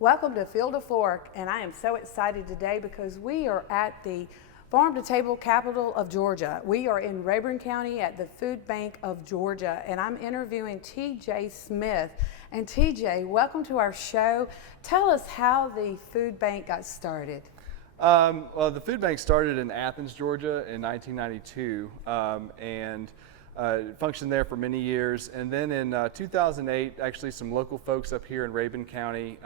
Welcome to Field to Fork, and I am so excited today because we are at the Farm to Table capital of Georgia. We are in Rayburn County at the Food Bank of Georgia, and I'm interviewing TJ Smith. And TJ, welcome to our show. Tell us how the food bank got started. Well, the food bank started in Athens, Georgia in 1992, and functioned there for many years. And then in 2008, actually some local folks up here in Rayburn County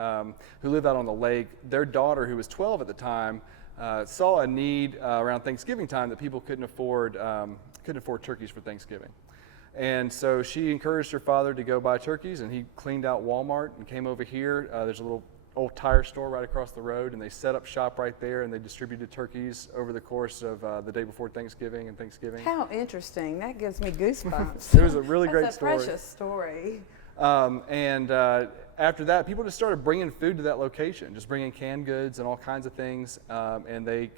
who live out on the lake, their daughter, who was 12 at the time, saw a need around Thanksgiving time that people couldn't afford turkeys for Thanksgiving. And so she encouraged her father to go buy turkeys, and he cleaned out Walmart and came over here. There's a little old tire store right across the road, and they set up shop right there, and they distributed turkeys over the course of the day before Thanksgiving and Thanksgiving. How interesting. That gives me goosebumps. It was a really great That's a story. precious story. After that, people just started bringing food to that location, just bringing canned goods and all kinds of things, and they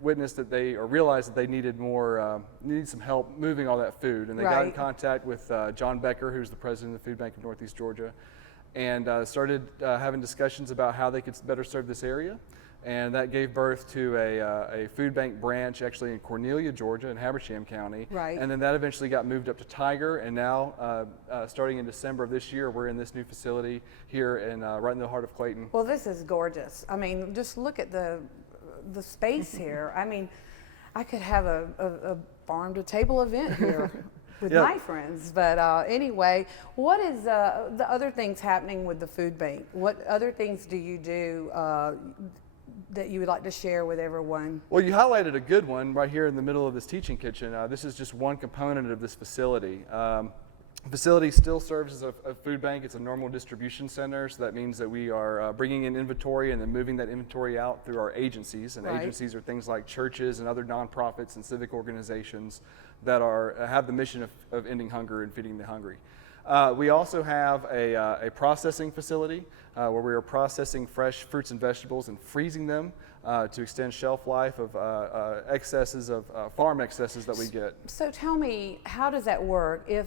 witnessed that realized that they needed some help moving all that food, and they got in contact with John Becker, who's the president of the Food Bank of Northeast Georgia, and started having discussions about how they could better serve this area. And that gave birth to a food bank branch actually in Cornelia, Georgia, in Habersham County. Right. And then that eventually got moved up to Tiger, and now starting in December of this year, we're in this new facility here right in the heart of Clayton. Well, this is gorgeous. I mean, just look at the space here. I mean, I could have a farm to table event here. With my friends, but anyway, what is the other things happening with the food bank? What other things do you do that you would like to share with everyone? Well, you highlighted a good one right here in the middle of this teaching kitchen. This is just one component of this facility. The facility still serves as a food bank. It's a normal distribution center, so that means that we are bringing in inventory and then moving that inventory out through our agencies. And agencies are things like churches and other nonprofits and civic organizations that have the mission of ending hunger and feeding the hungry. We also have a processing facility where we are processing fresh fruits and vegetables and freezing them to extend shelf life of farm excesses that we get. So tell me, how does that work? If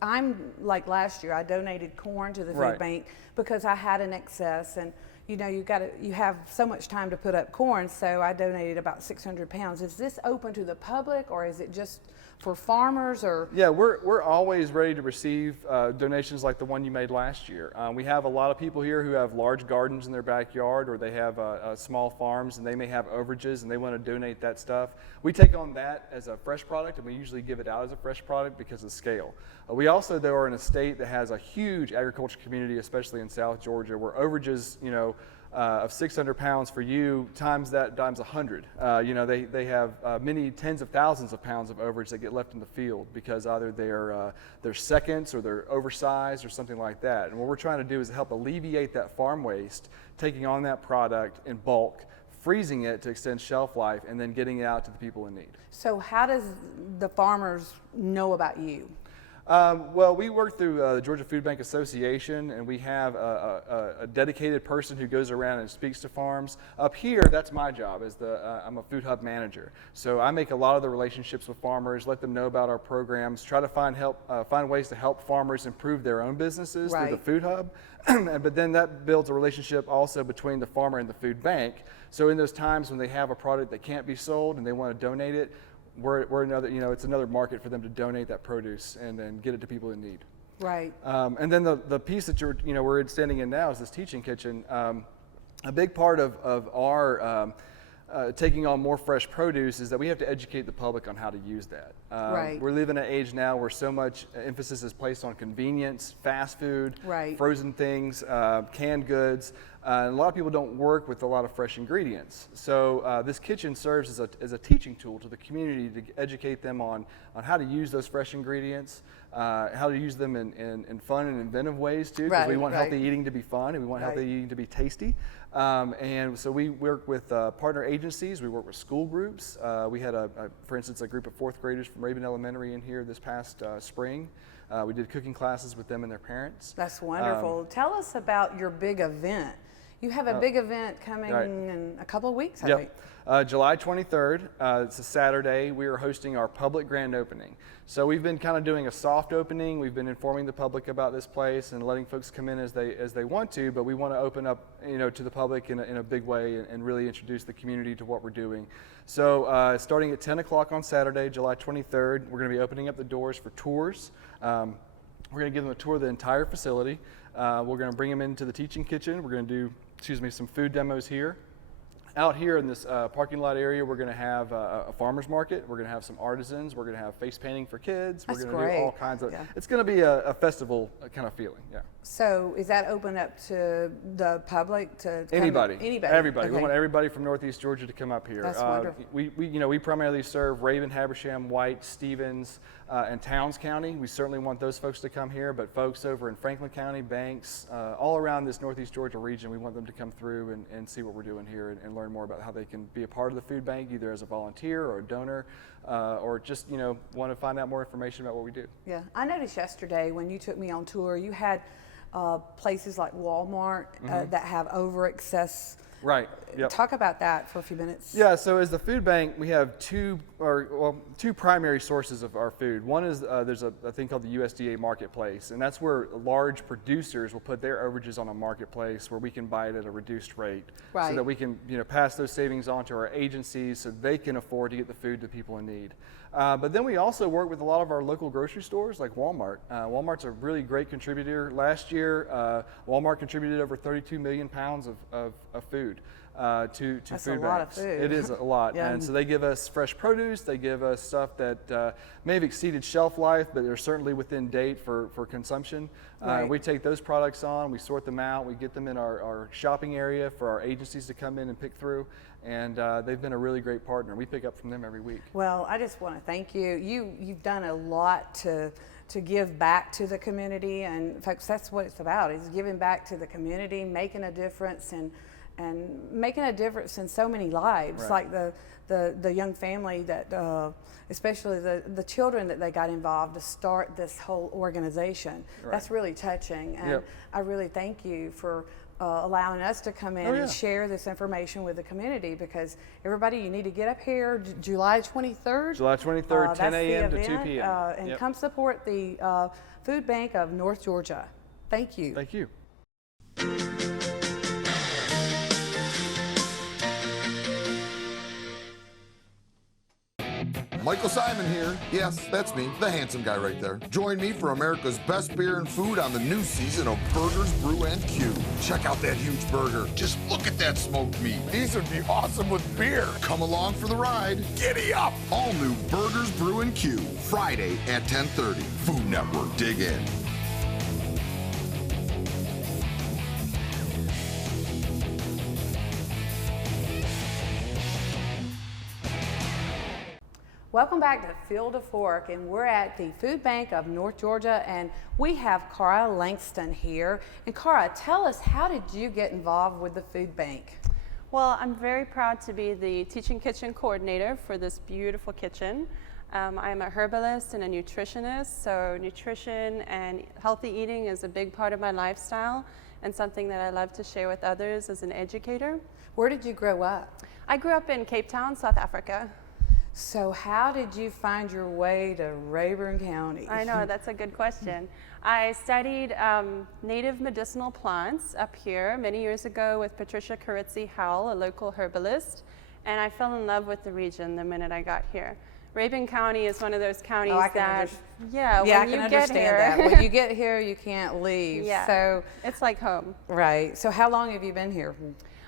I'm like last year, I donated corn to the food bank because I had an excess, and you know you have so much time to put up corn, so I donated about 600 pounds. Is this open to the public, or is it just for farmers? Or yeah, we're always ready to receive donations like the one you made last year. We have a lot of people here who have large gardens in their backyard, or they have small farms, and they may have overages and they want to donate that stuff. We take on that as a fresh product, and we usually give it out as a fresh product because of scale. We also, though, are in a state that has a huge agriculture community, especially in South Georgia, where overages, of 600 pounds for you times 100. They have many tens of thousands of pounds of overage that get left in the field because either they're seconds or they're oversized or something like that. And what we're trying to do is help alleviate that farm waste, taking on that product in bulk, freezing it to extend shelf life, and then getting it out to the people in need. So how does the farmers know about you? Well, we work through the Georgia Food Bank Association, and we have a dedicated person who goes around and speaks to farms. Up here, that's my job, I'm a food hub manager. So I make a lot of the relationships with farmers, let them know about our programs, try to find ways to help farmers improve their own businesses through the food hub. But then that builds a relationship also between the farmer and the food bank. So in those times when they have a product that can't be sold and they want to donate it, we're another, it's another market for them to donate that produce and then get it to people in need. Right. And then the piece that we're standing in now is this teaching kitchen. A big part of our taking on more fresh produce is that we have to educate the public on how to use that. We're living in an age now where so much emphasis is placed on convenience, fast food, frozen things, canned goods. And a lot of people don't work with a lot of fresh ingredients. So this kitchen serves as a teaching tool to the community to educate them on how to use those fresh ingredients, how to use them in fun and inventive ways too, because we want healthy eating to be fun and we want healthy eating to be tasty. And so we work with partner agencies, we work with school groups. We had, for instance, a group of fourth graders from Raven Elementary in here this past spring. We did cooking classes with them and their parents. That's wonderful. Tell us about your big event. You have a big event coming Right. in a couple of weeks, I Yep. think. July 23rd, it's a Saturday, we are hosting our public grand opening. So we've been kind of doing a soft opening. We've been informing the public about this place and letting folks come in as they want to, but we want to open up, to the public in a big way and really introduce the community to what we're doing. So starting at 10 o'clock on Saturday, July 23rd, we're going to be opening up the doors for tours. We're going to give them a tour of the entire facility. We're going to bring them into the teaching kitchen. We're going to do, some food demos here. Out here in this parking lot area, we're going to have a farmer's market. We're going to have some artisans. We're going to have face painting for kids. That's we're going to great. do all kinds of. Yeah. It's going to be a festival kind of feeling. Yeah. So is that open up to the public to come? Anybody. Everybody. We Okay. want everybody from Northeast Georgia to come up here. That's wonderful. We primarily serve Raven, Habersham, White, Stevens, and Towns County. We certainly want those folks to come here, but folks over in Franklin County, Banks, all around this Northeast Georgia region, we want them to come through and see what we're doing here and learn more about how they can be a part of the food bank, either as a volunteer or a donor, or just, want to find out more information about what we do. Yeah, I noticed yesterday when you took me on tour, you had places like Walmart that have over excess. Right. Yep. Talk about that for a few minutes. Yeah, so as the food bank, we have two primary sources of our food. One is there's a thing called the USDA marketplace, and that's where large producers will put their overages on a marketplace where we can buy it at a reduced rate, Right. so that we can pass those savings on to our agencies so they can afford to get the food to people in need. But then we also work with a lot of our local grocery stores like Walmart. Walmart's a really great contributor. Last year, Walmart contributed over 32 million pounds of food to That's food a lot of banks. food. It is a lot. Yeah. And so they give us fresh produce, they give us stuff that may have exceeded shelf life, but they're certainly within date for consumption. Right. We take those products on, we sort them out, we get them in our shopping area for our agencies to come in and pick through, and they've been a really great partner. We pick up from them every week. Well, I just want to thank you. You've done a lot to give back to the community, and folks, that's what it's about, is giving back to the community, making a difference and making a difference in so many lives. Right. Like the young family that especially the children that they got involved to start this whole organization. Right. That's really touching, and Yep. I really thank you for allowing us to come in Oh, yeah. and share this information with the community, because everybody, you need to get up here July 23rd. July 23rd, 10 That's the a.m. to 2 event, p.m. and Yep. come support the Food Bank of North Georgia. Thank you. Thank you. Michael Simon here. Yes, that's me, the handsome guy right there. Join me for America's best beer and food on the new season of Burgers, Brew, and Q. Check out that huge burger. Just look at that smoked meat. These would be awesome with beer. Come along for the ride. Giddy up. All new Burgers, Brew, and Q. Friday at 10:30. Food Network. Dig in. Welcome back to Field of Fork, and we're at the Food Bank of North Georgia, and we have Cara Langston here. And Cara, tell us, how did you get involved with the Food Bank? Well, I'm very proud to be the Teaching Kitchen Coordinator for this beautiful kitchen. I'm a herbalist and a nutritionist, so nutrition and healthy eating is a big part of my lifestyle and something that I love to share with others as an educator. Where did you grow up? I grew up in Cape Town, South Africa. So how did you find your way to Rayburn County? I know, that's a good question. I studied native medicinal plants up here many years ago with Patricia Carizzi Howell, a local herbalist, and I fell in love with the region the minute I got here. Rayburn County is one of those counties I can that, yeah, I when can you get understand here, that. When you get here, you can't leave. yeah, So, it's like home. right. So how long have you been here?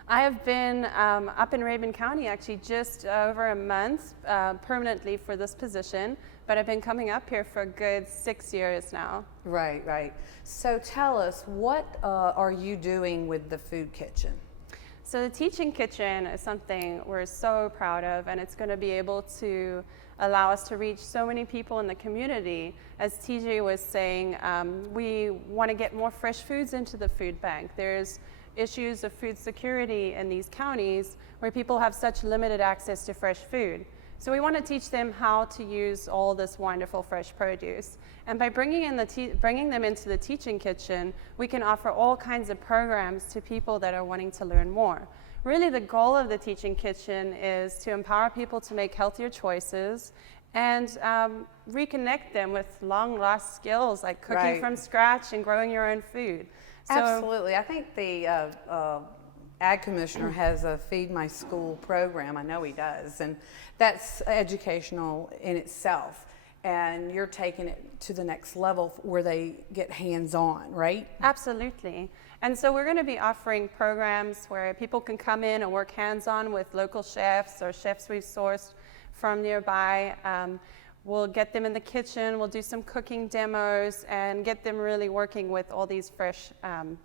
I have been up in Rayburn County actually just over a month permanently for this position, but I've been coming up here for a good 6 years now. Right, right. So tell us, what are you doing with the food kitchen? So the Teaching Kitchen is something we're so proud of, and it's going to be able to allow us to reach so many people in the community. As TJ was saying, we want to get more fresh foods into the food bank. There's issues of food security in these counties where people have such limited access to fresh food. So we want to teach them how to use all this wonderful fresh produce. And by bringing them into the teaching kitchen, we can offer all kinds of programs to people that are wanting to learn more. Really, the goal of the teaching kitchen is to empower people to make healthier choices and reconnect them with long-lost skills like cooking from scratch and growing your own food. So, absolutely. I think the Ag Commissioner has a Feed My School program. I know he does, and that's educational in itself. And you're taking it to the next level where they get hands-on, right? Absolutely. And so we're going to be offering programs where people can come in and work hands-on with local chefs or chefs we've sourced from nearby. We'll get them in the kitchen, we'll do some cooking demos, and get them really working with all these fresh,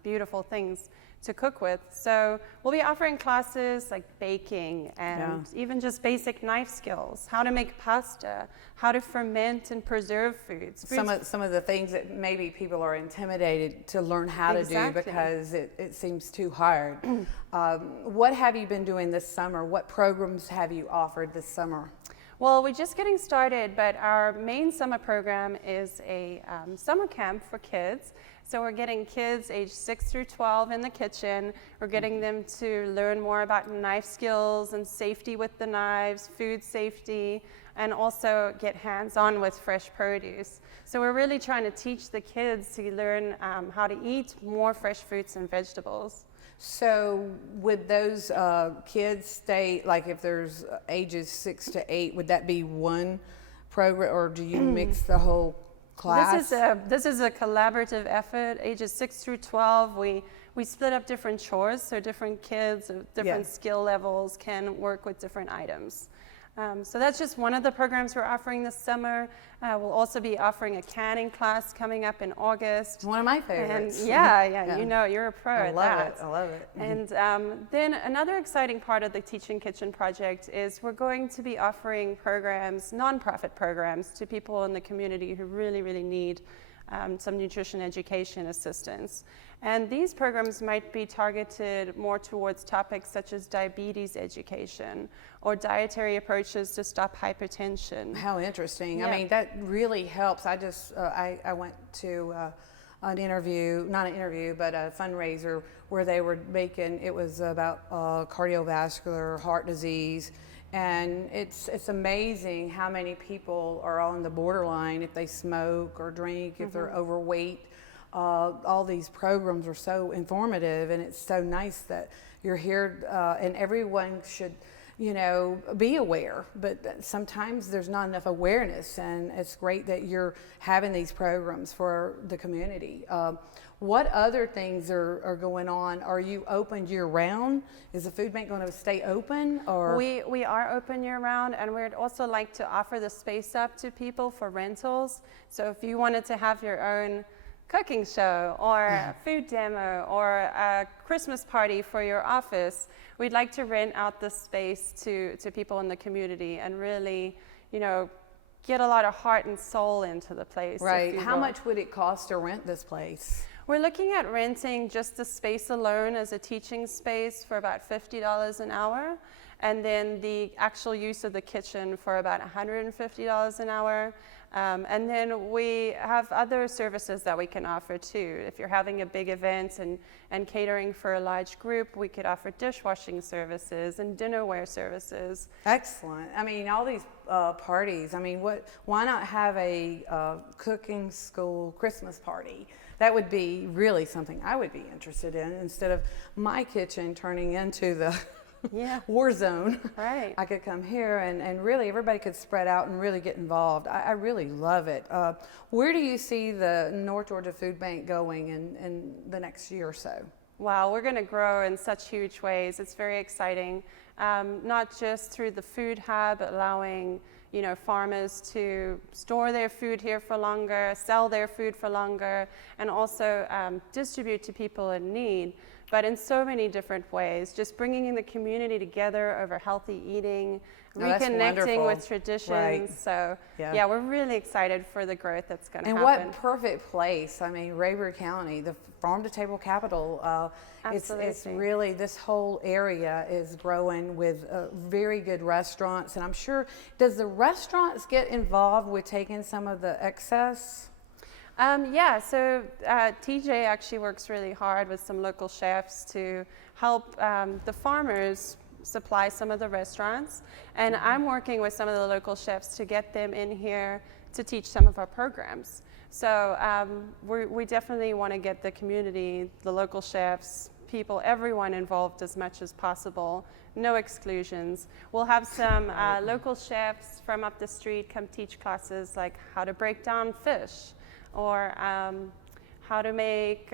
beautiful things to cook with. So we'll be offering classes like baking and even just basic knife skills, how to make pasta, how to ferment and preserve foods. Some of the things that maybe people are intimidated to learn how to do because it seems too hard. What have you been doing this summer? What programs have you offered this summer? Well, we're just getting started, but our main summer program is a summer camp for kids. So we're getting kids aged 6 through 12 in the kitchen. We're getting them to learn more about knife skills and safety with the knives, food safety, and also get hands-on with fresh produce. So we're really trying to teach the kids to learn how to eat more fresh fruits and vegetables. So would those kids stay, like if there's ages 6 to 8, would that be one program, or do you mix the whole class? This is a collaborative effort. Ages 6 through 12, we split up different chores, so different kids of different skill levels can work with different items. So that's just one of the programs we're offering this summer. We'll also be offering a canning class coming up in August. One of my favorites. And yeah, you know, you're a pro at that. I love it. And then another exciting part of the Teaching Kitchen project is we're going to be offering programs, nonprofit programs, to people in the community who really, really need some nutrition education assistance. And these programs might be targeted more towards topics such as diabetes education or dietary approaches to stop hypertension. How interesting. Yeah. I mean, that really helps. I just, I went to an interview, not an interview, but a fundraiser where they were making, it was about cardiovascular heart disease. And it's amazing how many people are on the borderline if they smoke or drink, if they're overweight. All these programs are so informative, and it's so nice that you're here, and everyone should, you know, be aware, but sometimes there's not enough awareness, and it's great that you're having these programs for the community. What other things are going on? Are you open year-round? Is the food bank going to stay open? Or we are open year-round, and we'd also like to offer the space up to people for rentals. So if you wanted to have your own cooking show or a food demo or a Christmas party for your office, we'd like to rent out the space to people in the community and really, you know, get a lot of heart and soul into the place. Right. How much would it cost to rent this place? We're looking at renting just the space alone as a teaching space for about $50 an hour, and then the actual use of the kitchen for about $150 an hour. And then we have other services that we can offer too. If you're having a big event and catering for a large group, we could offer dishwashing services and dinnerware services. Excellent. I mean, all these parties, I mean, why not have a cooking school Christmas party? That would be really something I would be interested in, instead of my kitchen turning into the war zone. Right. I could come here and really everybody could spread out and really get involved. I really love it. Where do you see the North Georgia Food Bank going in the next year or so? Wow, we're going to grow in such huge ways. It's very exciting. Not just through the food hub, allowing farmers to store their food here for longer, sell their food for longer, and also distribute to people in need, but in so many different ways. Just bringing the community together over healthy eating, Oh, that's reconnecting wonderful. with traditions. Right. So Yeah. yeah, we're really excited for the growth that's going to And happen. what perfect place. I mean, Rayburn County, the farm to table capital. It's Absolutely. really, this whole area is growing with very good restaurants. And I'm sure, does the restaurants get involved with taking some of the excess? Yeah, so TJ actually works really hard with some local chefs to help the farmers supply some of the restaurants. And I'm working with some of the local chefs to get them in here to teach some of our programs. So we definitely want to get the community, the local chefs, people, everyone involved as much as possible. No exclusions. We'll have some local chefs from up the street come teach classes like how to break down fish, or how to make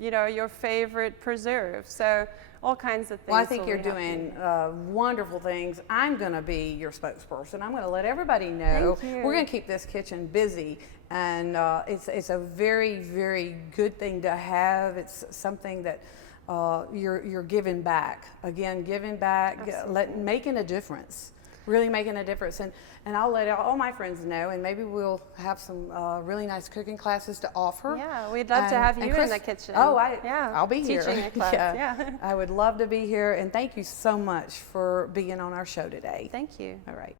your favorite preserve. So all kinds of things. Well, I think will you're be happening. doing wonderful things. I'm going to be your spokesperson. I'm going to let everybody know. Thank you. We're going to keep this kitchen busy, and it's a very, very good thing to have. It's something that you're giving back. Again, giving back, making a difference. Really making a difference, and I'll let all my friends know, and maybe we'll have some really nice cooking classes to offer. Yeah, we'd love to have you Chris, in the kitchen. I'll be here. Teaching a class, yeah. I would love to be here, and thank you so much for being on our show today. Thank you. All right.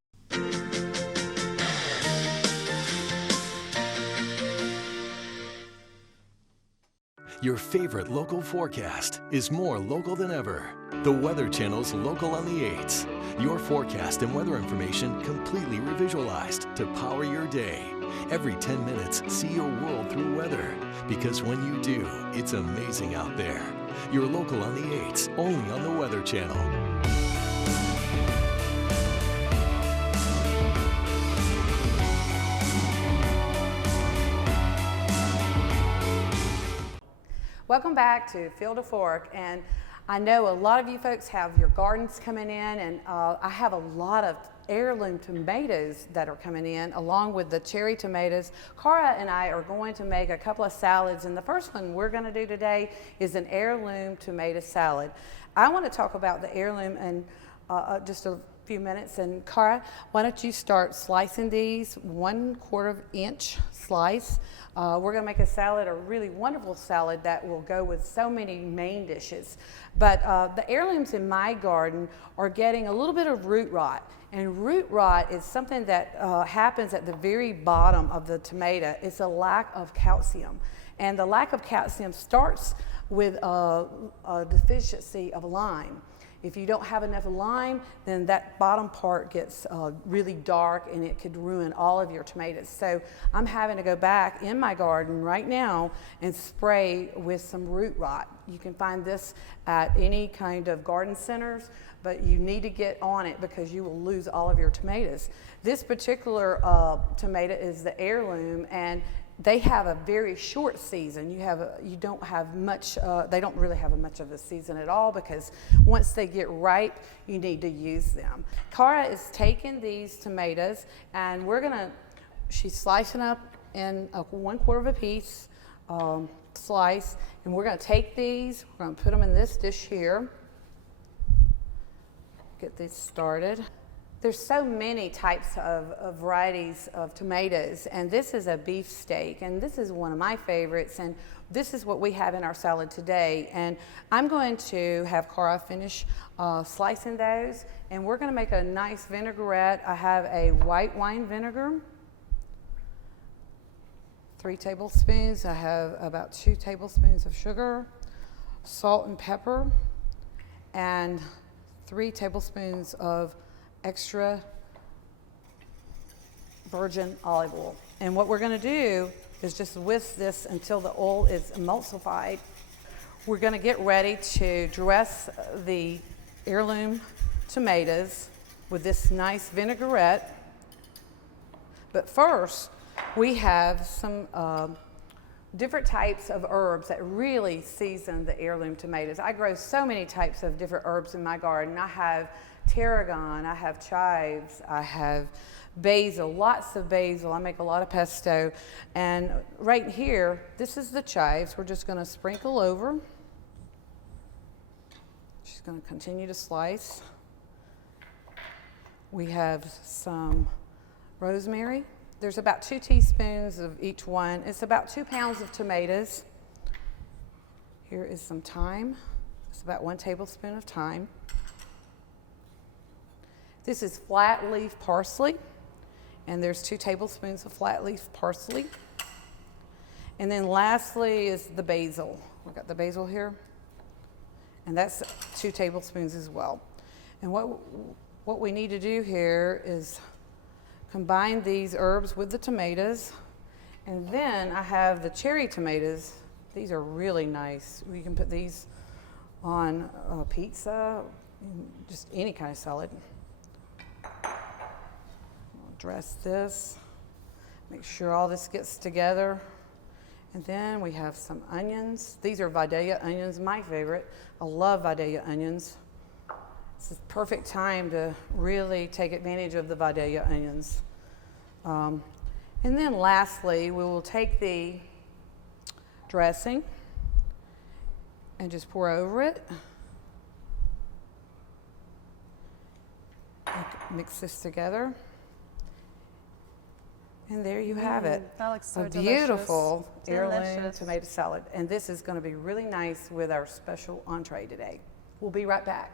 Your favorite local forecast is more local than ever. The Weather Channel's Local on the 8s. Your forecast and weather information completely revisualized to power your day. Every 10 minutes, see your world through weather. Because when you do, it's amazing out there. Your Local on the 8s, only on the Weather Channel. Welcome back to Field to Fork, and I know a lot of you folks have your gardens coming in, and I have a lot of heirloom tomatoes that are coming in along with the cherry tomatoes. Cara and I are going to make a couple of salads, and the first one we're going to do today is an heirloom tomato salad. I want to talk about the heirloom in just a few minutes, and Cara, why don't you start slicing these 1/4 inch slice. We're going to make a salad, a really wonderful salad that will go with so many main dishes. But the heirlooms in my garden are getting a little bit of root rot. And root rot is something that happens at the very bottom of the tomato. It's a lack of calcium. And the lack of calcium starts with a deficiency of lime. If you don't have enough lime, then that bottom part gets really dark, and it could ruin all of your tomatoes. So I'm having to go back in my garden right now and spray with some root rot. You can find this at any kind of garden centers, but you need to get on it because you will lose all of your tomatoes. This particular tomato is the heirloom, and they have a very short season. You don't have much. They don't really have much of a season at all, because once they get ripe, you need to use them. Cara is taking these tomatoes, and she's slicing up in 1/4 of a piece slice, and we're going to take these. We're going to put them in this dish here. Get these started. There's so many types of varieties of tomatoes, and this is a beef steak, and this is one of my favorites, and this is what we have in our salad today. And I'm going to have Cara finish slicing those, and we're going to make a nice vinaigrette. I have a white wine vinegar, 3 tablespoons. I have about 2 tablespoons of sugar, salt and pepper, and 3 tablespoons of extra virgin olive oil. And what we're going to do is just whisk this until the oil is emulsified. We're going to get ready to dress the heirloom tomatoes with this nice vinaigrette. But first, we have some different types of herbs that really season the heirloom tomatoes. I grow so many types of different herbs in my garden. I have tarragon, I have chives, I have basil, lots of basil. I make a lot of pesto. And right here, this is the chives. We're just going to sprinkle over. She's going to continue to slice. We have some rosemary. There's about 2 teaspoons of each one. It's about 2 pounds of tomatoes. Here is some thyme. It's about 1 tablespoon of thyme. This is flat leaf parsley, and there's 2 tablespoons of flat leaf parsley. And then lastly is the basil. We've got the basil here, and that's 2 tablespoons as well. And what we need to do here is combine these herbs with the tomatoes, and then I have the cherry tomatoes. These are really nice. We can put these on pizza, just any kind of salad. I'll dress this, make sure all this gets together. And then we have some onions. These are Vidalia onions, my favorite. I love Vidalia onions. It's the perfect time to really take advantage of the Vidalia onions. And then lastly, we will take the dressing and just pour over it. Mix this together. And there you have it. That looks so a delicious. Beautiful heirloom Delicious. tomato salad. And this is going to be really nice with our special entree today. We'll be right back.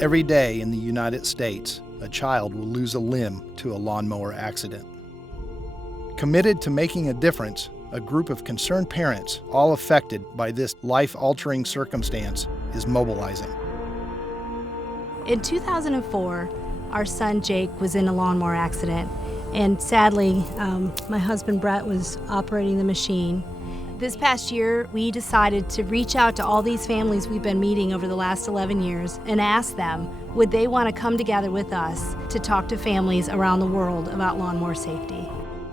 Every day in the United States, a child will lose a limb to a lawnmower accident. Committed to making a difference, a group of concerned parents, all affected by this life-altering circumstance, is mobilizing. In 2004, our son Jake was in a lawnmower accident, and sadly, my husband Brett was operating the machine. This past year, we decided to reach out to all these families we've been meeting over the last 11 years and ask them, would they want to come together with us to talk to families around the world about lawnmower safety?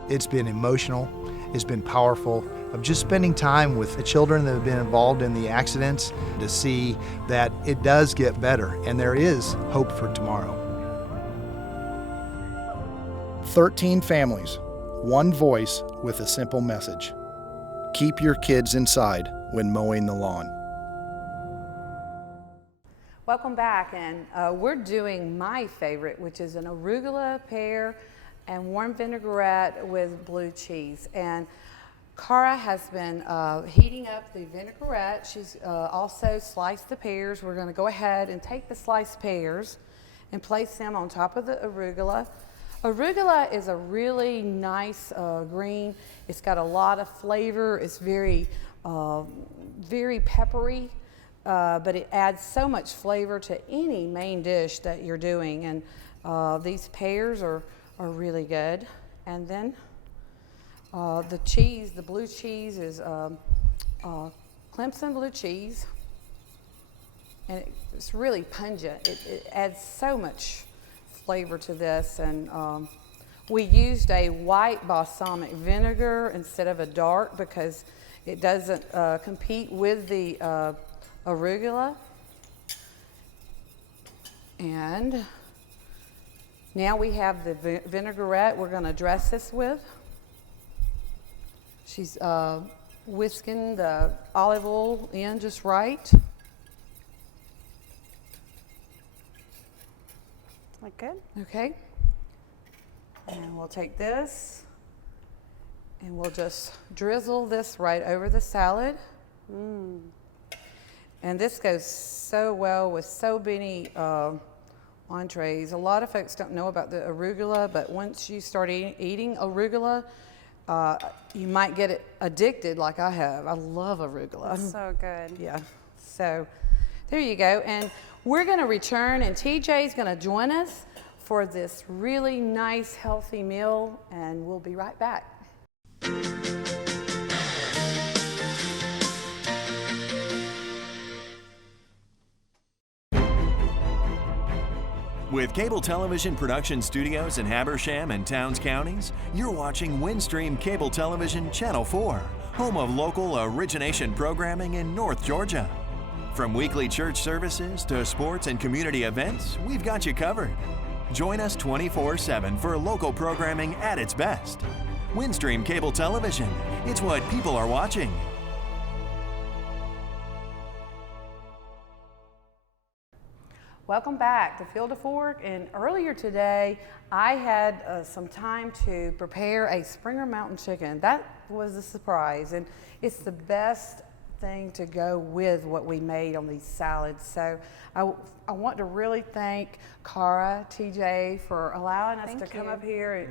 It's been emotional, it's been powerful, of just spending time with the children that have been involved in the accidents to see that it does get better and there is hope for tomorrow. 13 families, one voice with a simple message. Keep your kids inside when mowing the lawn. Welcome back, and we're doing my favorite, which is an arugula, pear, and warm vinaigrette with blue cheese. And Cara has been heating up the vinaigrette. She's also sliced the pears. We're going to go ahead and take the sliced pears and place them on top of the arugula. Arugula is a really nice green. It's got a lot of flavor. It's very peppery, but it adds so much flavor to any main dish that you're doing. And these pears are really good. And then the cheese, the blue cheese is Clemson blue cheese. And it's really pungent. It adds so much flavor to this, and we used a white balsamic vinegar instead of a dark because it doesn't compete with the arugula. And now we have the vinaigrette we're going to dress this with. She's whisking the olive oil in just right. Like good? Okay. And we'll take this and we'll just drizzle this right over the salad. And this goes so well with so many entrees. A lot of folks don't know about the arugula, but once you start eating arugula, you might get it addicted like I have. I love arugula. It's so good. Yeah. So there you go. And we're going to return, and TJ's going to join us for this really nice, healthy meal, and we'll be right back. With cable television production studios in Habersham and Towns counties, you're watching Windstream Cable Television Channel 4, home of local origination programming in North Georgia. From weekly church services to sports and community events, we've got you covered. Join us 24/7 for local programming at its best. Windstream Cable Television. It's what people are watching. Welcome back to Field to Fork, and earlier today I had some time to prepare a Springer Mountain chicken. That was a surprise, and it's the best thing to go with what we made on these salads. So I want to really thank Cara, TJ, for allowing us to come up here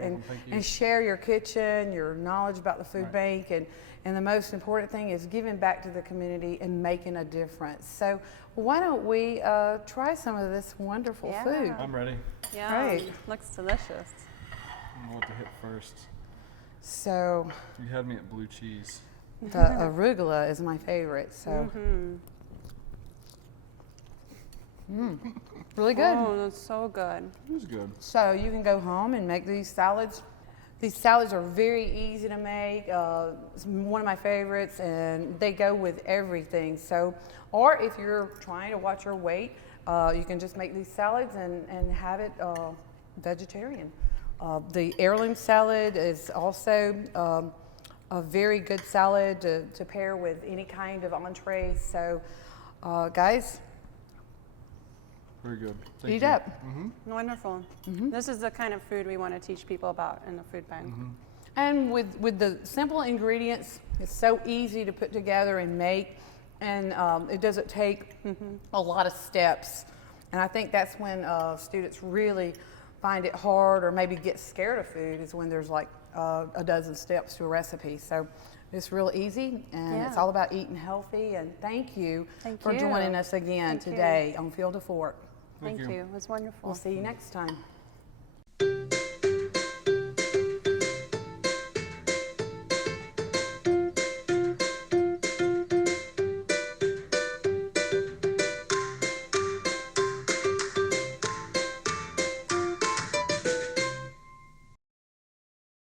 and share your kitchen, your knowledge about the food bank, and the most important thing is giving back to the community and making a difference. So why don't we try some of this wonderful food? I'm ready. Yeah, Great. looks delicious. I don't know what to hit first. So You had me at blue cheese. the arugula is my favorite. So really good. Oh, that's so good. It was good. So you can go home and make these salads. These salads are very easy to make. It's one of my favorites, and they go with everything. So, or if you're trying to watch your weight, you can just make these salads and have it vegetarian. The heirloom salad is also a very good salad to pair with any kind of entree. So, guys, Very good. eat up. Wonderful. This is the kind of food we want to teach people about in the food bank. And with the simple ingredients, it's so easy to put together and make, and it doesn't take a lot of steps. And I think that's when students really find it hard or maybe get scared of food, is when there's like a dozen steps to a recipe. So it's real easy, and it's all about eating healthy. And thank you for joining us again today on Field to Fork. Thank you. It was wonderful. We'll see you next time.